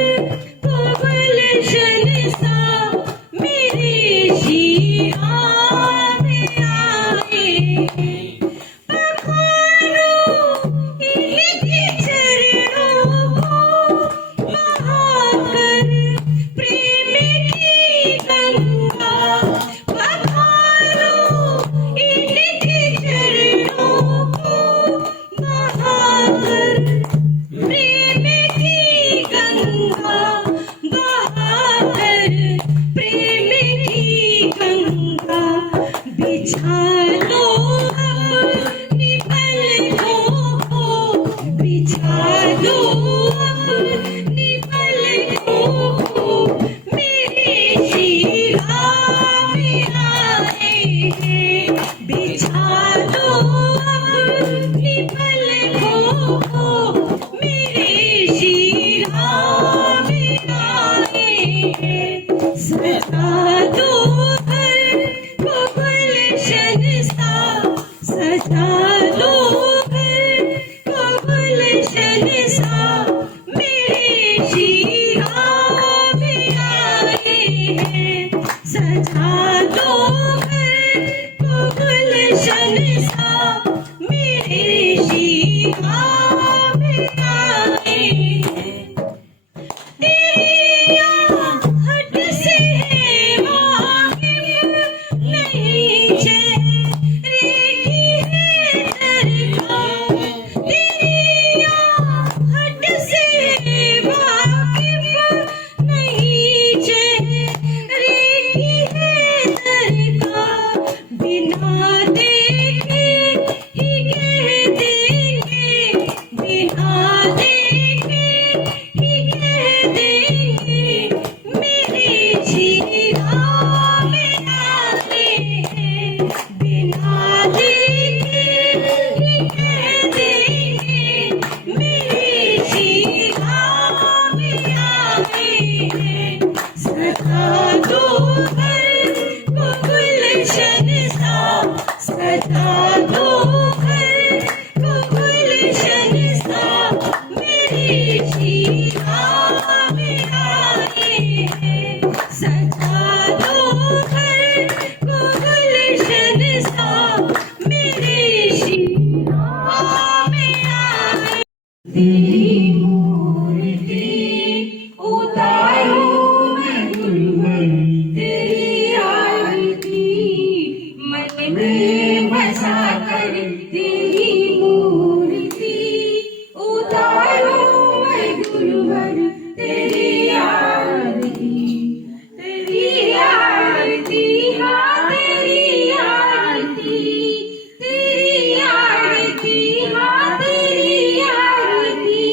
को गुलशन सा, मेरे श्री राम आए। पखारो इनके चरणों को, बहाकर प्रेम की गंगा। पखारो इनके चरणों को, बहाकर प्रेम की गंगा। बहाकर प्रेम की गंगा। बिछा लो अपनी पलकों को, बिछा दो अपनी पलकों को, मेरे श्री राम आए हैं। बिछा दो अपनी पलकों को, मेरे श्री राम आए हैं। सजा दो घर को गुलशन सा, सजा दो घर को गुलशन सा, मेरे श्री राम आए हैं। सजा दो घर को गुलशन सा, मेरे श्री राम आए हैं। तेरी आहट से है वाकिफ नहीं चेहरे की है दरगाह। तेरी आहट से है वाकिफ नहीं चेहरे की है दरगाह। बिना देखे ही कह देंगे, बिना देखे ही कह देंगे, मेरे श्री राम आए हैं। बिना देखे ही कह देंगे, मेरे श्री राम आए हैं। सजा दो घर को गुलशन सा, सजा दो घर को गुलशन सा, मेरे श्री राम आए हैं। सजा दो घर को गुलशन सा, मेरे श्री राम आए। तेरी मूर्ति उतारूं मैं गुरुवर, तेरी आरती मन में बसा कर। तेरी मूर्ति उतारूं मैं गुरुवर, तेरी आरती, तेरी आरती, हाँ तेरी आरती, तेरी आरती, हाँ तेरी आरती,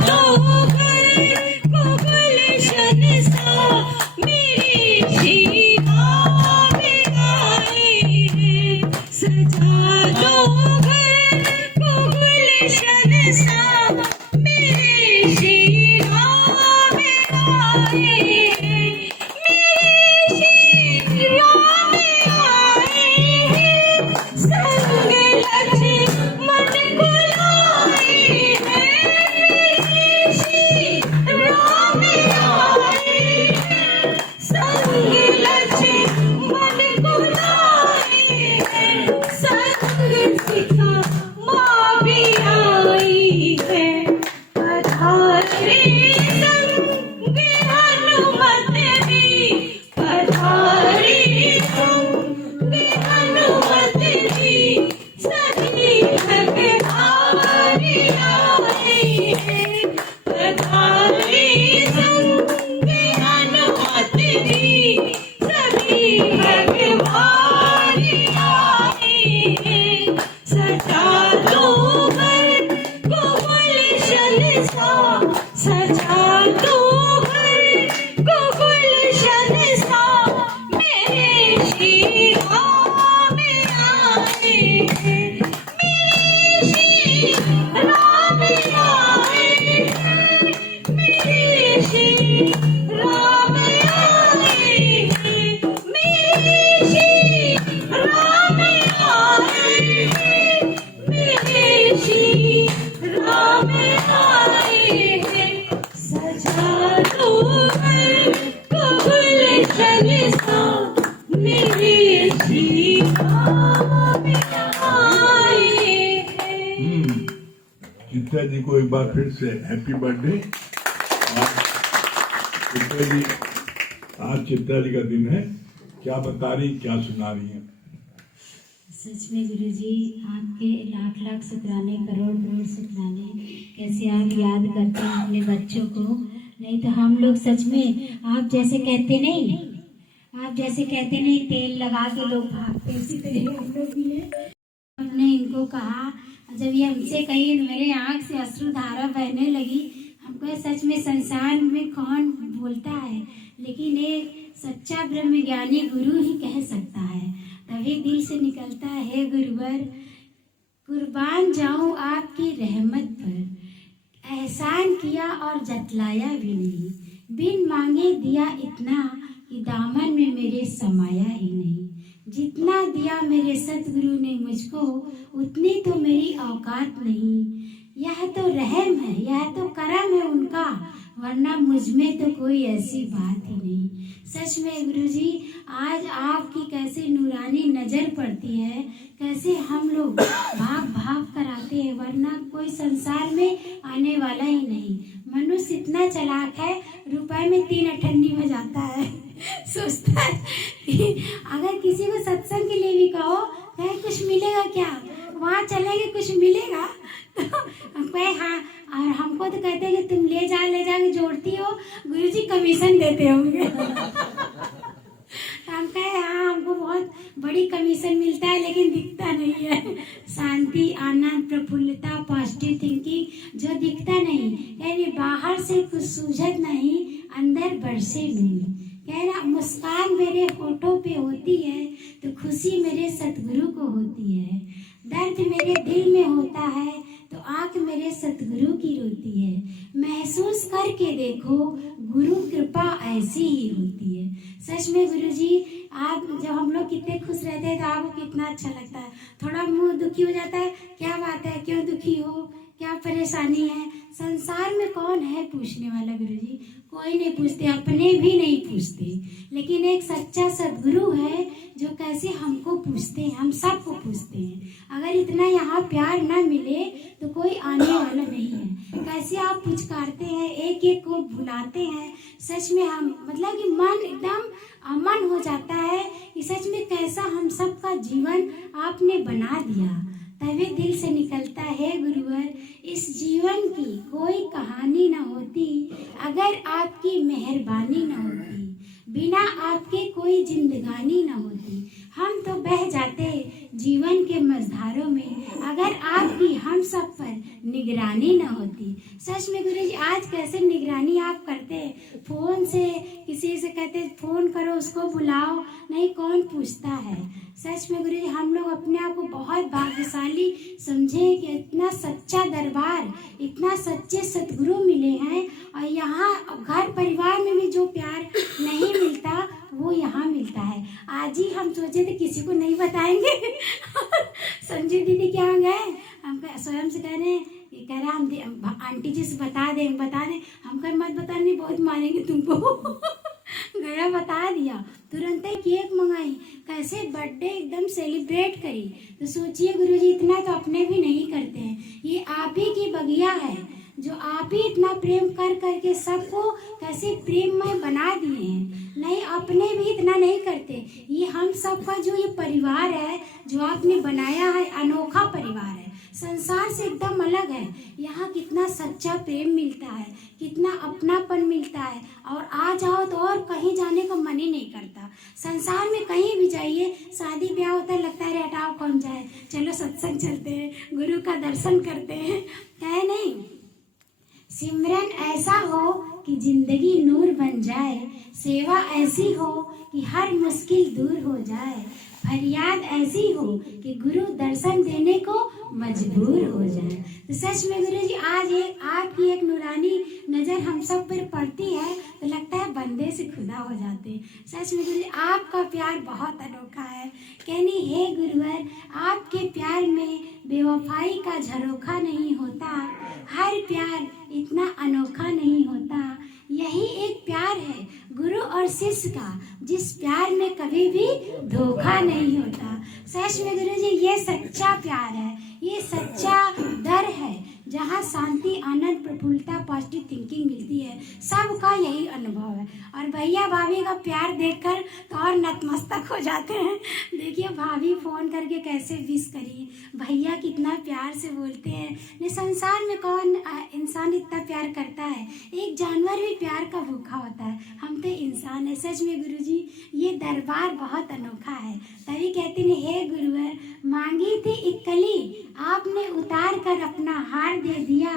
दो घर को गुलशन सा मेरे श्री राम आए हैं। सजा दो घर को गुलशन सा मेरे श्री राम आए हैं। मेरे श्री राम आए हैं। संग लक्ष्मण को लाए हैं। मेरे श्री राम आए हैं। संग लक्ष्मण को लाए हैं। संग सीता माँ भी आई है। पधारे संग हनुमत भी, पधारे संग हनुमत भी, सभी भगवारी आए हैं। पधारे संग हनुमत भी, सभी भगवारी आए हैं। सजा दो घर को गुलशन सा, सजा दो घर को गुलशन सा मेरे श्री राम आए हैं। मेरे श्री राम आए हैं। मेरे श्री राम आए हैं। मेरे श्री राम आए हैं। मेरे श्री राम आए हैं। सजा दो घर को गुलशन सा मेरे श्री राम आए हैं। चित्रा जी को एक बार फिर से हैप्पी बर्थडे। चित्रा जी, आज चित्रा जी का दिन है, क्या बता रही, क्या सुना रही है? सच में गुरुजी, आपके लाख लाख शुक्राने, करोड़ करोड़ शुक्राने। कैसे आप याद करते हैं अपने बच्चों को। नहीं तो हम लोग सच में आप जैसे कहते नहीं, आप जैसे कहते नहीं तेल लगा के लोग भागते, इसी तरह हम लोग भी हैं। हमने इनको कहा, जब ये हमसे कही, मेरे आँख से अश्रुधारा बहने लगी। हमको सच में संसार में कौन बोलता है, लेकिन एक सच्चा ब्रह्मज्ञानी गुरु ही कह सकता है। तभी दिल से निकलता है, गुरुवर कुर्बान जाऊं आपकी रहमत पर। एहसान किया और जतलाया भी नहीं, बिन मांगे दिया इतना कि दामन में मेरे समाया ही नहीं। जितना दिया मेरे सतगुरु ने मुझको, उतनी तो मेरी औकात नहीं। यह तो रहम है, यह तो करम है उनका, वरना मुझ में तो कोई ऐसी बात ही नहीं। सच में गुरुजी, आज आपकी कैसे नूरानी नजर पड़ती है, कैसे हम लोग भाग भाग कर आते हैं, वरना कोई संसार में आने वाला ही नहीं। मनुष्य इतना चालाक है, रुपए में 3 अठन्नी बजाता है। सोचता है कि अगर किसी को सत्संग के लिए भी कहो, कहे कुछ मिलेगा क्या, वहाँ चलेंगे कुछ मिलेगा, तो कहे हाँ। और हमको तो कहते हैं कि तुम ले जाके जोड़ती हो, गुरुजी कमीशन देते होंगे। हम कहे हाँ, हमको बहुत बड़ी कमीशन मिलता है, लेकिन दिखता नहीं है। शांति, आनंद, प्रफुल्लता, पॉजिटिव थिंकिंग जो दिखता नहीं, यानी बाहर से कुछ सूझत नहीं, अंदर बरसे नहीं। कहना मुस्कान मेरे होठों पे होती है तो खुशी मेरे सतगुरु को होती है। दर्द मेरे दिल में होता है तो आंख मेरे सतगुरु की रोती है। महसूस करके देखो, गुरु कृपा ऐसी ही होती है। सच में गुरुजी, आप जब हम लोग कितने खुश रहते हैं तो आपको कितना अच्छा लगता है। थोड़ा मुंह दुखी हो जाता है, क्या बात है, क्यों दुखी हो, क्या परेशानी है। संसार में कौन है पूछने वाला गुरुजी, कोई नहीं पूछते, अपने भी नहीं पूछते। लेकिन एक सच्चा सदगुरु है जो कैसे हमको पूछते हैं, हम सबको पूछते हैं। अगर इतना यहाँ प्यार ना मिले तो कोई आने वाला नहीं है। कैसे आप पुचकारते हैं, एक एक को भुलाते हैं। सच में हम मतलब कि मन एकदम अमन हो जाता है कि सच में कैसा हम सबका जीवन आपने बना दिया। तभी दिल से निकलता है, गुरुवर इस जीवन की कोई कहानी ना होती अगर आपकी मेहरबानी ना होती, बिना आपके कोई जिंदगानी ना होती। हम तो बह जाते जीवन के मझधारों में अगर आपकी हम सब पर निगरानी न होती। सच में गुरु जी आज कैसे निगरानी आप करते हैं, फोन से किसी से कहते फोन करो उसको बुलाओ, नहीं कौन पूछता है। सच में गुरु जी हम लोग अपने आप को बहुत भाग्यशाली समझे कि इतना सच्चा दरबार, इतना सच्चे सतगुरु मिले हैं, और यहाँ घर परिवार में भी जो प्यार नहीं मिलता वो यहाँ मिलता है। आज ही हम सोचे थे किसी को नहीं बताएंगे संजय दीदी क्या गए, हम स्वयं से कह रहे हैं, कह रहा हम आंटी जी से बता दें। हम कह मत बताने, बहुत मारेंगे तुमको गया बता दिया, तुरंत ही केक मंगाई, कैसे बर्थडे एकदम सेलिब्रेट करी। तो सोचिए गुरुजी इतना तो अपने भी नहीं करते हैं, ये आप ही की बगिया है जो आप ही इतना प्रेम कर करके सबको कैसे प्रेममय बना दिए हैं। नहीं अपने भी इतना नहीं करते, ये हम सबका जो ये परिवार है जो आपने बनाया है, अनोखा परिवार है, संसार से एकदम अलग है। यहाँ कितना सच्चा प्रेम मिलता है, कितना अपनापन मिलता है, और आ जाओ तो और कहीं जाने का मन ही नहीं करता। संसार में कहीं भी जाइए, शादी ब्याह होता है, लगता है अरे हटाओ कौन जाए, चलो सत्संग चलते हैं, गुरु का दर्शन करते हैं, कहे नहीं। सिमरन ऐसा हो कि जिंदगी नूर बन जाए, सेवा ऐसी हो कि हर मुश्किल दूर हो जाए, फरियाद ऐसी हो कि गुरु दर्शन देने को मजबूर हो जाए। तो सच में गुरु जी आज आपकी एक नूरानी नजर हम सब पर पड़ती है तो लगता है बंदे से खुदा हो जाते हैं। सच में गुरु जी आपका प्यार बहुत अनोखा है। कहनी हे गुरुवर, आपके प्यार में बेवफाई का झरोखा नहीं होता, हर प्यार इतना अनोखा नहीं होता। यही एक प्यार है गुरु और शिष्य का, जिस प्यार में कभी भी धोखा नहीं होता। सच में गुरु जी ये सच्चा प्यार है, ये सच्चा दर है जहाँ शांति, आनंद, प्रफुल्लता, पॉजिटिव थिंकिंग मिलती है। सबका यही अनुभव है। और भैया भाभी का प्यार देखकर तो और नतमस्तक हो जाते हैं। देखिए भाभी फोन करके कैसे विश करी, भैया कितना प्यार से बोलते हैं। ने संसार में कौन इंसान इतना प्यार करता है, एक जानवर भी प्यार का भूखा होता है, हम तो इंसान है। सच में गुरुजी ये दरबार बहुत अनोखा है। तभी कहते हैं हे गुरुवर, मांगी थी एक कली आपने उतार कर अपना हार दे दिया,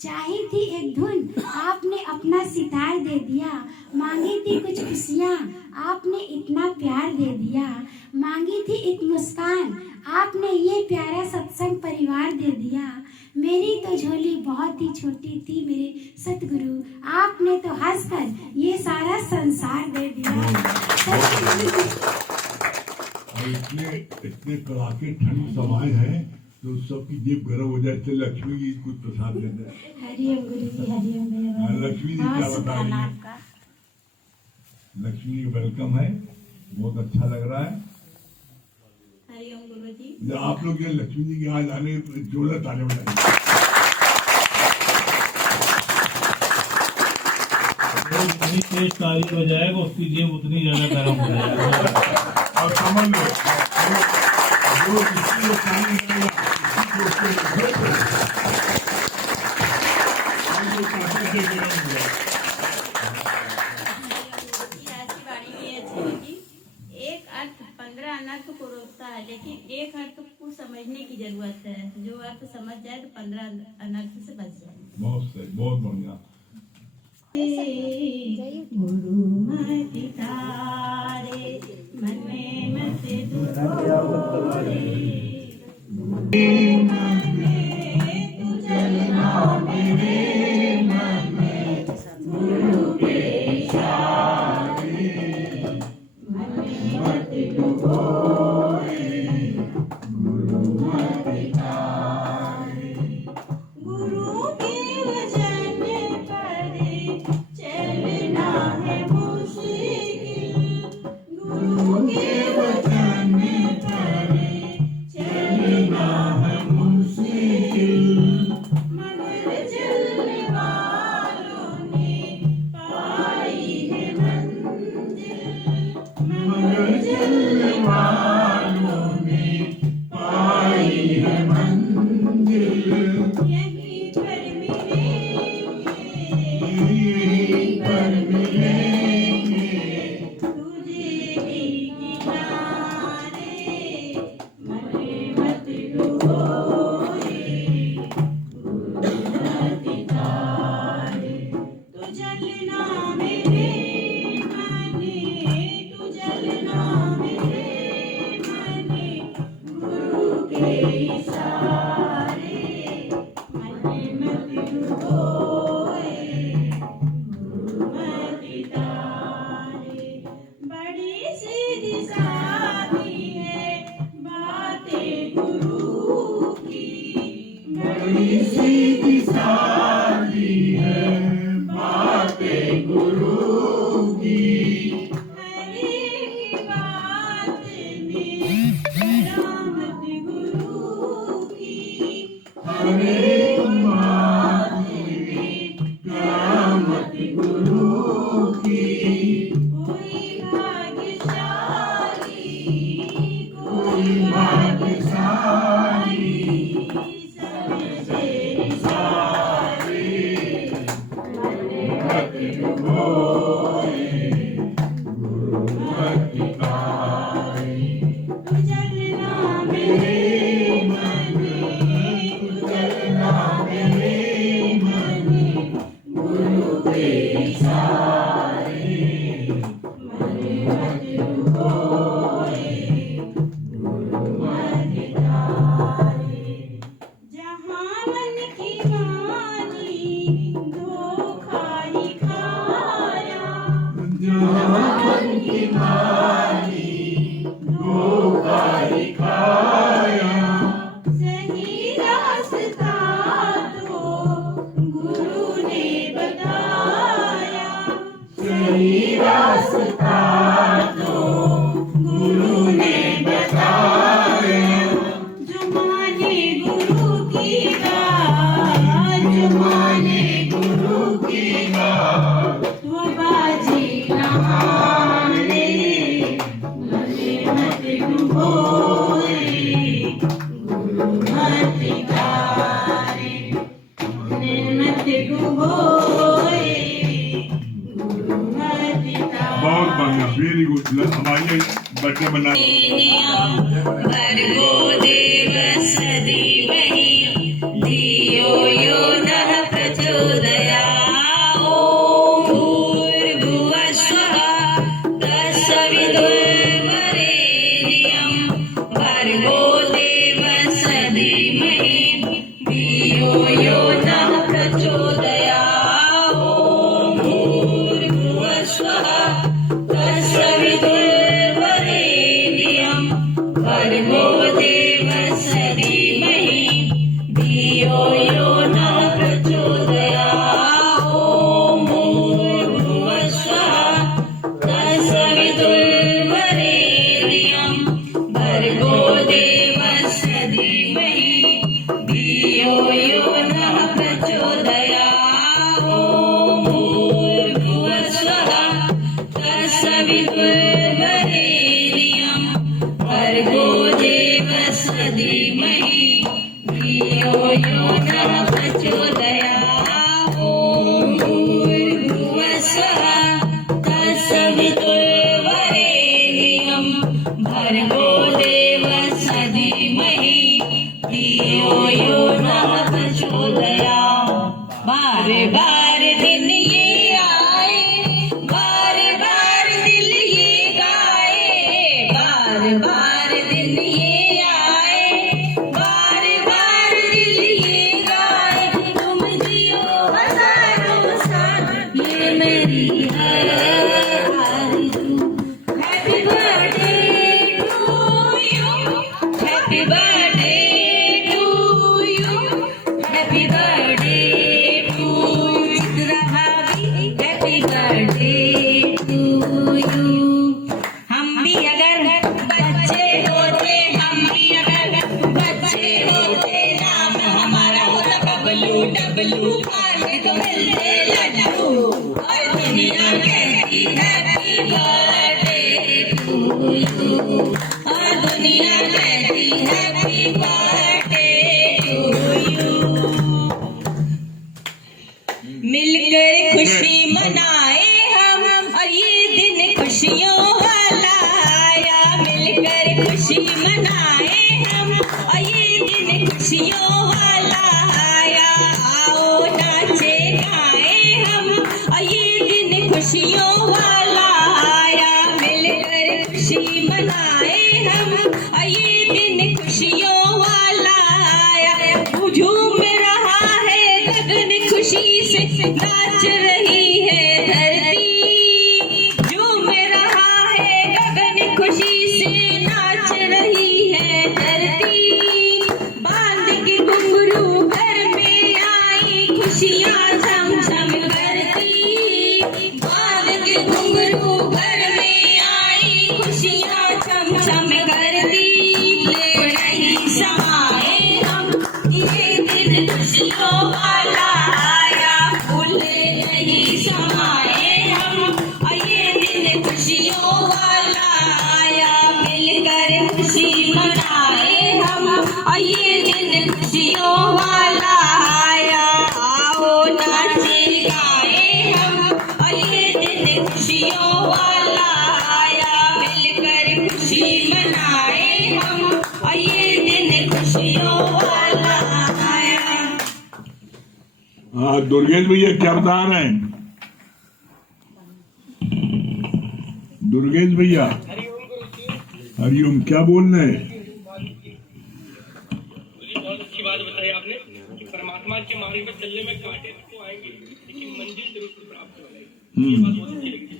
चाही थी एक धुन आपने अपना सितार दे दिया, मांगी थी कुछ खुशियाँ आपने इतना प्यार दे दिया, मांगी थी एक मुस्कान आपने ये प्यारा सत्संग परिवार दे दिया। मेरी तो झोली बहुत ही छोटी थी मेरे सतगुरु, आपने तो हंसकर ये सारा संसार दे दिया। और इतने कड़ाके ठंड समाये हैं तो सबकी जेब गर्म हो जाए। तो लक्ष्मी जी कुछ प्रसाद देते हैं। हरिओम गुरु जी, हरिओम। लक्ष्मी जी क्या बता रही है? लक्ष्मी जी वेलकम है, बहुत अच्छा लग रहा है। हरिओम गुरु जी। आप लोग ये लक्ष्मी जी के आज आने जोरदार तालियां बजाएं। जितनी तेज ताली बजाएगा उसकी जेब उतनी ज्यादा गर्म हो जाएगा। और समझ लो जो किसी को ताली बजाएगा एक अर्थ 15 अनर्थ को रोकता है, लेकिन एक अर्थ को समझने की जरूरत है। जो अर्थ समझ जाए तो 15 अनर्थ से बच जाए। बहुत सही, बहुत बढ़िया। गुरु मति तारे मन में मत दुखोरे, जहाँ मन की मानी धोखा ही खाया, सही रास्ता तो गुरु ने बताया, सही रास्ता तो गुरु ने बताया। जो माने गुरु की बात, जो माने गुरु की बात, वो बाजी नहाने मने मत डुबोए, गुरु मत तारे मने मत डुबोए, गुरु मत तारे। बहुत बढ़िया, वेरी गुड। हमारे बच्चे बना भर्गो देवस्य धीमहि धियो यो नः प्रचोदयात्। ॐ भूर्भुवः स्वः तत्सवितुर्वरेण्यं भर्गो देवस्य धीमहि धियो यो नः प्रचोदयात्। ॐ भूर्भुवः स्वः तत्सवितुर्वरेण्यं भर्गो देवस्य धीमहि धियो यो नः प्रचोदयात्। ॐ भूर्भुवः स्वः तत्सवितुर्वरेण्यं भर्गो देवस्य धीमहि धियो यो नः प्रचोदयात्। ॐ भूर्भुवः स्वः तत्सवितुर्वरेण्यं भर्गो देवस्य धीमहि धियो यो नः प्रचोदयात्। ॐ भूर्भुवः स्वः तत्सवितुर्वरेण्यं भर्गो देवस्य धीमहि धियो यो नः प्रचोदयात्। बार बार दिन ये आए, बार बार दिल ये गाए, बार बार दिन ये आए, बार बार दिल ये गाए। तुम जियो हजारों साल, ये मेरी है आरज़ू। Happy birthday to you, happy birthday to you, happy birthday to Chitra भाभी, हैप्पी बर्थडे टू यू। हम भी अगर बच्चे होते, हम भी अगर बच्चे होते, नाम हमारा होता बबलू डबलू, खाने को मिलते लड्डू, और दुनिया कहती हैप्पी बर्थडे टू यू, और दुनिया कहती हैप्पी बर्थडे टू यू। मिलकर खुशी मनाए हम, और ये दिन खुशियों वाला आया। मिलकर खुशी मनाए हम, और ये दिन खुशियों वाला आया। आओ नाचे गाए हम, और ये दिन खुशियों वाला आया। मिलकर खुशी मनाए हम, और ये दिन खुशियों वाला आया। झूम रहा है गगन खुशी से, नाच रही है धरती। झूम रहा है गगन खुशी से, नाच रही है धरती। बांध के घुंघरू घर में आई, खुशियाँ झम झम करती। बांध के घुंघरू घर में आई, खुशियाँ झम झम करती। ले नहीं समाए हम, ये दिन खुशियों वाला आया। भूले नहीं समाए हम, और ये दिन खुशियों वाला आया। मिलकर खुशी मनाए हम, और ये दिन खुशियों वाला आया। आओ नाचे गाए हम, और ये हाँ दुर्गेश भैया क्या बता रहे हैं? दुर्गेश भैया हरिओम क्या बोल रहे हैं? बहुत अच्छी बात बताई आपने कि परमात्मा के मार्ग में चलने में कांटे तो आएंगे लेकिन मंजिल जरूर प्राप्त होगी। ये बात बहुत अच्छी लगी।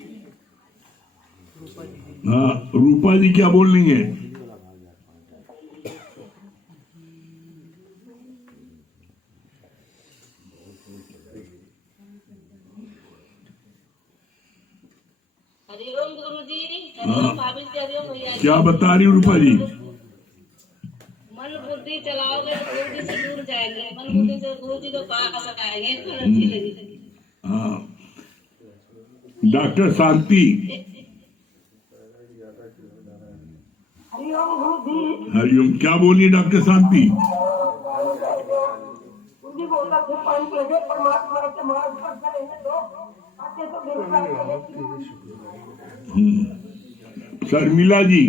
हाँ रूपा जी क्या बोल रही है? हरिओम गुरु जी, हरिओम भाभी जी, हरिओम भैया जी। क्या बता रही रूपा जी? मन बुद्धि चलाओगे तो गुरु जी से दूर जाएंगे, मन बुद्धि से गुरु जी को पास आएंगे। अच्छी लगी। हाँ डॉक्टर शांति हरिओम क्या बोलिए डॉक्टर शांति? शर्मिला जी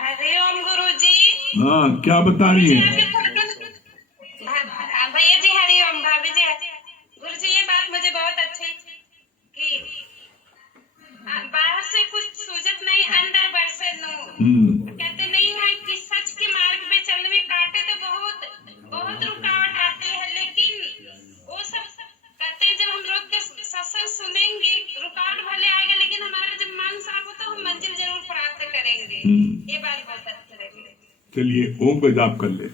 हरिओम गुरु जी। हाँ क्या बता रही है? भैया जी हरिओम, भाभी जी। गुरु जी ये बात मुझे बहुत अच्छी कि बाहर से कुछ सूझत नहीं, अंदर बरसे नो। कहते नहीं है कि सच के मार्ग में चलने में कांटे तो बहुत रुकावट आती है, लेकिन वो सब कहते हैं जब हम लोग के सत्संग सुनेंगे रुकावट भले आएगा, लेकिन हमारा जब मन साफ हो तो हम मंजिल जरूर प्राप्त करेंगे। ये बात बहुत अच्छी लगी। चलिए ओम का जाप कर ले।